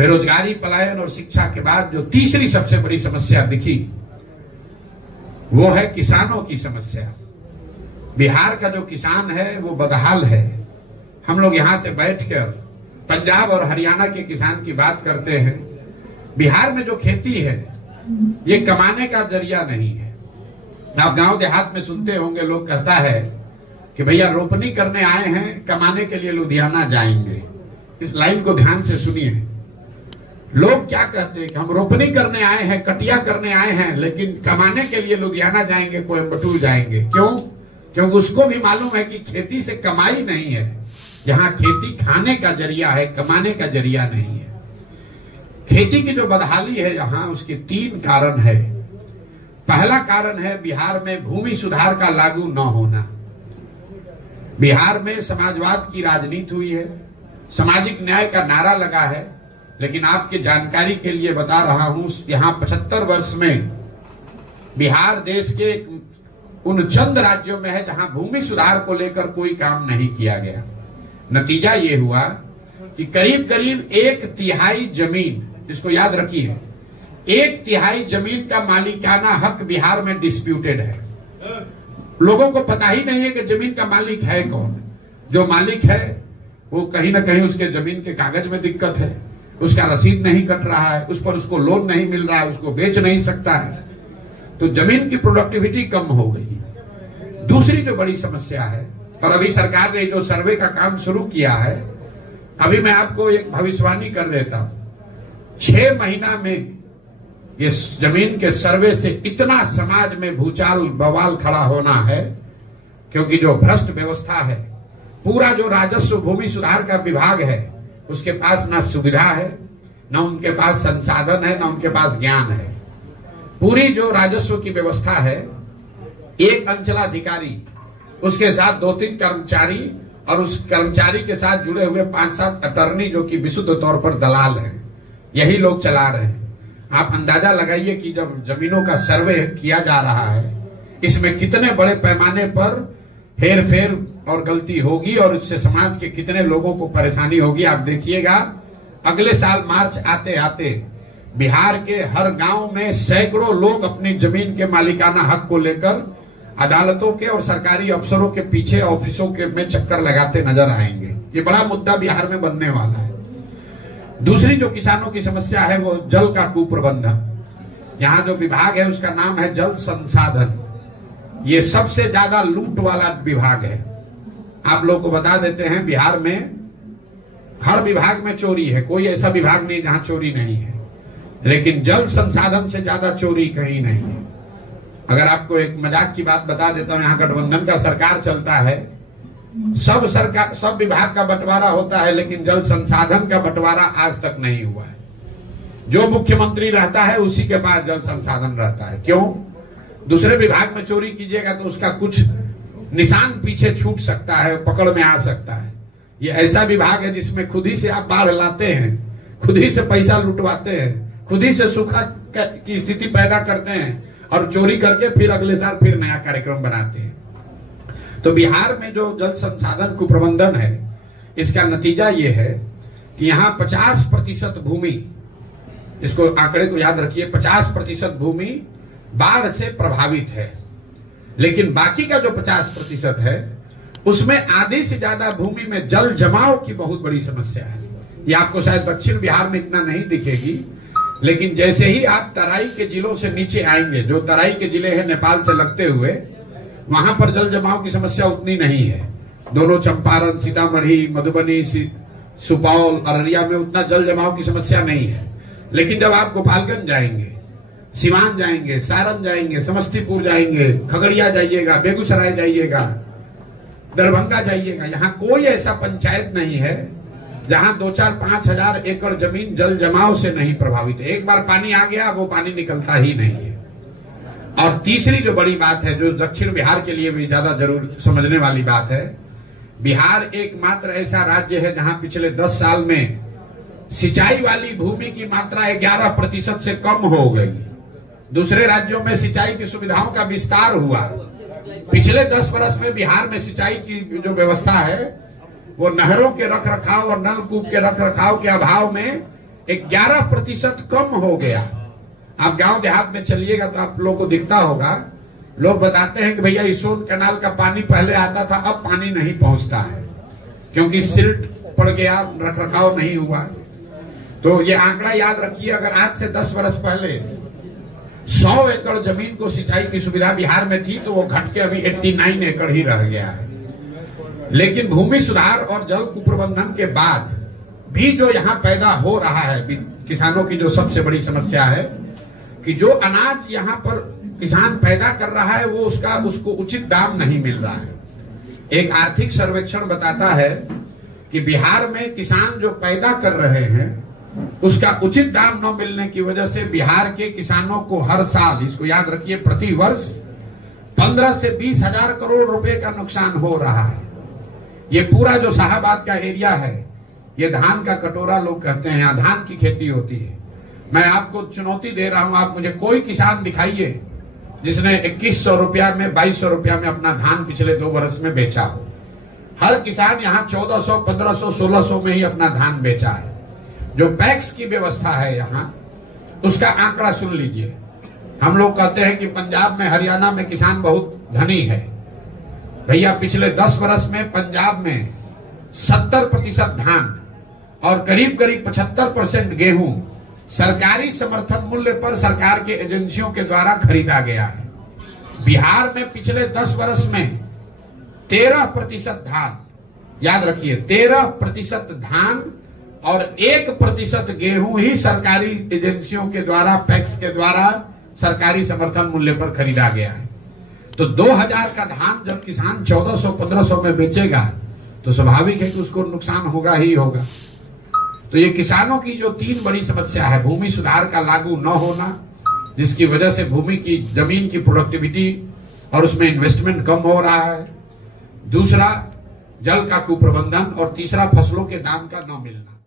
बेरोजगारी, पलायन और शिक्षा के बाद जो तीसरी सबसे बड़ी समस्या दिखी वो है किसानों की समस्या। बिहार का जो किसान है वो बदहाल है। हम लोग यहां से बैठकर पंजाब और हरियाणा के किसान की बात करते हैं। बिहार में जो खेती है ये कमाने का जरिया नहीं है। आप गांव देहात में सुनते होंगे, लोग कहता है कि भैया रोपनी करने आए हैं, कमाने के लिए लुधियाना जाएंगे। इस लाइन को ध्यान से सुनिए। लोग क्या कहते हैं कि हम रोपनी करने आए हैं, कटिया करने आए हैं, लेकिन कमाने के लिए लुधियाना जाएंगे, कोयम्बटूर जाएंगे। क्यों? क्योंकि उसको भी मालूम है कि खेती से कमाई नहीं है। यहाँ खेती खाने का जरिया है, कमाने का जरिया नहीं है। खेती की जो बदहाली है यहाँ, उसके 3 कारण है। पहला कारण है बिहार में भूमि सुधार का लागू न होना। बिहार में समाजवाद की राजनीति हुई है, सामाजिक न्याय का नारा लगा है, लेकिन आपके जानकारी के लिए बता रहा हूं, यहाँ 75 वर्ष में बिहार देश के उन चंद राज्यों में है जहां भूमि सुधार को लेकर कोई काम नहीं किया गया। नतीजा ये हुआ कि करीब करीब 1/3 जमीन, इसको याद रखिए, 1/3 जमीन का मालिकाना हक बिहार में डिस्प्यूटेड है। लोगों को पता ही नहीं है कि जमीन का मालिक है कौन। जो मालिक है वो कहीं ना कहीं उसके जमीन के कागज में दिक्कत है, उसका रसीद नहीं कट रहा है, उस पर उसको लोन नहीं मिल रहा है, उसको बेच नहीं सकता है, तो जमीन की प्रोडक्टिविटी कम हो गई। दूसरी जो बड़ी समस्या है, और अभी सरकार ने जो सर्वे का काम शुरू किया है, अभी मैं आपको एक भविष्यवाणी कर देता हूं, 6 महीना में ये जमीन के सर्वे से इतना समाज में भूचाल बवाल खड़ा होना है, क्योंकि जो भ्रष्ट व्यवस्था है, पूरा जो राजस्व भूमि सुधार का विभाग है, उसके पास ना सुविधा है, ना उनके पास संसाधन है, ना उनके पास ज्ञान है। पूरी जो राजस्व की व्यवस्था है, एक अंचलाधिकारी, उसके साथ 2-3 कर्मचारी, और उस कर्मचारी के साथ जुड़े हुए 5-7 अटर्नी जो कि विशुद्ध तौर पर दलाल हैं, यही लोग चला रहे हैं। आप अंदाजा लगाइए कि जब जमीनों का सर्वे किया जा रहा है, इसमें कितने बड़े पैमाने पर हेर फेर और गलती होगी, और इससे समाज के कितने लोगों को परेशानी होगी। आप देखिएगा, अगले साल मार्च आते आते बिहार के हर गांव में सैकड़ों लोग अपनी जमीन के मालिकाना हक को लेकर अदालतों के और सरकारी अफसरों के पीछे, ऑफिसों के में चक्कर लगाते नजर आएंगे। ये बड़ा मुद्दा बिहार में बनने वाला है। दूसरी जो किसानों की समस्या है वो जल का कुप्रबंधन। यहाँ जो विभाग है उसका नाम है जल संसाधन। ये सबसे ज्यादा लूट वाला विभाग है। आप लोग को बता देते हैं, बिहार में हर विभाग में चोरी है, कोई ऐसा विभाग नहीं जहां चोरी नहीं है, लेकिन जल संसाधन से ज्यादा चोरी कहीं नहीं है। अगर आपको एक मजाक की बात बता देता हूं, यहाँ गठबंधन का सरकार चलता है, सब विभाग का बंटवारा होता है, लेकिन जल संसाधन का बंटवारा आज तक नहीं हुआ है। जो मुख्यमंत्री रहता है उसी के पास जल संसाधन रहता है। क्यों? दूसरे विभाग में चोरी कीजिएगा तो उसका कुछ निशान पीछे छूट सकता है, पकड़ में आ सकता है। ये ऐसा विभाग है जिसमें खुद ही से आप बाढ़ लाते हैं, खुद ही से पैसा लुटवाते हैं, खुद ही से सूखा की स्थिति पैदा करते हैं, और चोरी करके फिर अगले साल फिर नया कार्यक्रम बनाते हैं। तो बिहार में जो जल संसाधन कुप्रबंधन है, इसका नतीजा ये है कि यहाँ 50% भूमि, इसको आंकड़े को याद रखिए, 50% भूमि बाढ़ से प्रभावित है, लेकिन बाकी का जो 50% है उसमें आधी से ज्यादा भूमि में जल जमाव की बहुत बड़ी समस्या है। ये आपको शायद दक्षिण बिहार में इतना नहीं दिखेगी, लेकिन जैसे ही आप तराई के जिलों से नीचे आएंगे, जो तराई के जिले हैं नेपाल से लगते हुए, वहां पर जल जमाव की समस्या उतनी नहीं है। दोनों चंपारण, सीतामढ़ी, मधुबनी, सुपौल, अररिया में उतना जल जमाव की समस्या नहीं है। लेकिन जब आप गोपालगंज जाएंगे, सिवान जाएंगे, सारण जाएंगे, समस्तीपुर जाएंगे, खगड़िया जाइएगा, बेगूसराय जाइएगा, दरभंगा जाइएगा, यहाँ कोई ऐसा पंचायत नहीं है जहां 2-4-5 हजार एकड़ जमीन जल जमाव से नहीं प्रभावित है। एक बार पानी आ गया, वो पानी निकलता ही नहीं है। और तीसरी जो बड़ी बात है, जो दक्षिण बिहार के लिए भी ज्यादा जरूर समझने वाली बात है, बिहार एकमात्र ऐसा राज्य है जहां पिछले 10 साल में सिंचाई वाली भूमि की मात्रा 11% से कम हो गई। दूसरे राज्यों में सिंचाई की सुविधाओं का विस्तार हुआ। पिछले 10 वर्ष में बिहार में सिंचाई की जो व्यवस्था है वो नहरों के रखरखाव और नलकूप के रखरखाव के अभाव में 11% कम हो गया। आप गांव देहात में चलिएगा तो आप लोगों को दिखता होगा, लोग बताते हैं कि भैया इसोन कैनाल का पानी पहले आता था, अब पानी नहीं पहुंचता है क्योंकि सिल्ट पड़ गया, रखरखाव नहीं हुआ। तो ये आंकड़ा याद रखिए, अगर आज से 10 वर्ष पहले 100 एकड़ जमीन को सिंचाई की सुविधा बिहार में थी तो वो घट के अभी 89 एकड़ ही रह गया है। लेकिन भूमि सुधार और जल कुप्रबंधन के बाद भी जो यहाँ पैदा हो रहा है, किसानों की जो सबसे बड़ी समस्या है कि जो अनाज यहाँ पर किसान पैदा कर रहा है वो उसको उचित दाम नहीं मिल रहा है। एक आर्थिक सर्वेक्षण बताता है कि बिहार में किसान जो पैदा कर रहे हैं उसका उचित दाम न मिलने की वजह से बिहार के किसानों को हर साल, इसको याद रखिए, प्रति वर्ष 15 से 20 हजार करोड़ रुपए का नुकसान हो रहा है। ये पूरा जो शाहबाद का एरिया है, ये धान का कटोरा लोग कहते हैं, यहाँ धान की खेती होती है। मैं आपको चुनौती दे रहा हूं, आप मुझे कोई किसान दिखाइए जिसने 2100 रुपया में, 2200 रुपया में अपना धान पिछले 2 वर्ष में बेचा हो। हर किसान यहाँ 1400, 1500, 1600 में ही अपना धान बेचा है। जो पैक्स की व्यवस्था है यहाँ, उसका आंकड़ा सुन लीजिए। हम लोग कहते हैं कि पंजाब में, हरियाणा में किसान बहुत धनी है। भैया पिछले 10 वर्ष में पंजाब में 70% धान और करीब करीब 75% गेहूं सरकारी समर्थन मूल्य पर सरकार के एजेंसियों के द्वारा खरीदा गया है। बिहार में पिछले 10 वर्ष में 13% धान, याद रखिए 13% धान और 1% गेहूं ही सरकारी एजेंसियों के द्वारा, पैक्स के द्वारा सरकारी समर्थन मूल्य पर खरीदा गया है। तो 2000 का धान जब किसान 1400-1500 में बेचेगा तो स्वाभाविक है कि उसको नुकसान होगा ही होगा। तो ये किसानों की जो 3 बड़ी समस्या है, भूमि सुधार का लागू न होना, जिसकी वजह से भूमि की, जमीन की प्रोडक्टिविटी और उसमें इन्वेस्टमेंट कम हो रहा है, दूसरा जल का कुप्रबंधन और तीसरा फसलों के दाम का न मिलना।